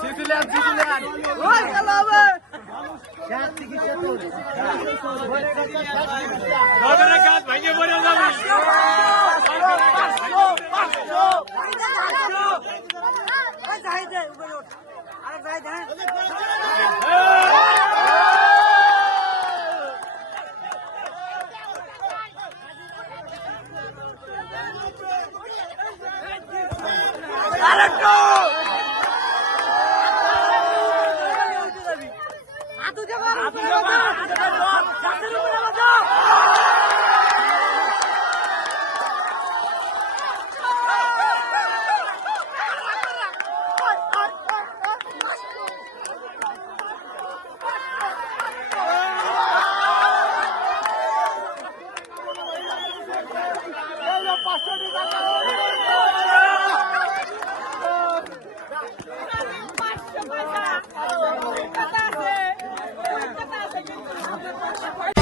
Sizinler, sizinler. Vay kalabı. Kamera kat, bence buraya uzamış. Haydi haydi, haydi. Haydi haydi. রবের গাছ ভেঙে পড়ে যাবে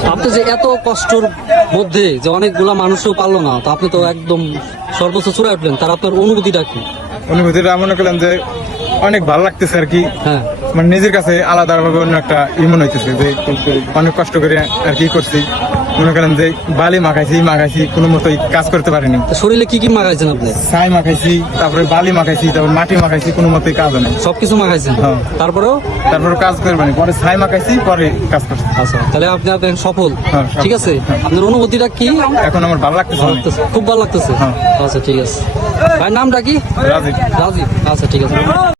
আপনি যে এত কষ্টর মধ্যে যে অনেকগুলা মানুষও পারল না তো আপনি তো একদম সর্বোচ্চ চূড়ায় উঠলেন। তার আপনার অনুভূতিটা কি? অনুভূতিটা মনে করলেন যে অনেক ভালো লাগতেছে আর কি। হ্যাঁ। মানে নিজের কাছে আলাদা ভাবে অন্য একটা ই মনে হইতেছে যে অনেক কষ্ট করে আর কি করছি। মনে করেন যে বালি মাখাইছি মাখাইছি কোনো মতোই কাজ করতে পারিনি। শরীরে কি কি মাখাইছেন আপনি? ছাই মাখাইছি তারপরে বালি মাখাইছি তারপরে মাটি মাখাইছি কোনো মতোই কাজ হয় না সবকিছু মাখাইছেন? হ্যাঁ। তারপরেও? তারপরে কাজ করবানি পরে ছাই মাখাইছি পরে কাজ করছি। আচ্ছা তাহলে আপনি আপনার সফল। হ্যাঁ, ঠিক আছে? আপনার অনুভূতিটা কি? এখন আমার ভালো লাগতেছে খুব ভালো লাগতেছে। হ্যাঁ। আচ্ছা ঠিক আছে। ভাই নামটা কি? রাজি রাজীব। আচ্ছা ঠিক আছে।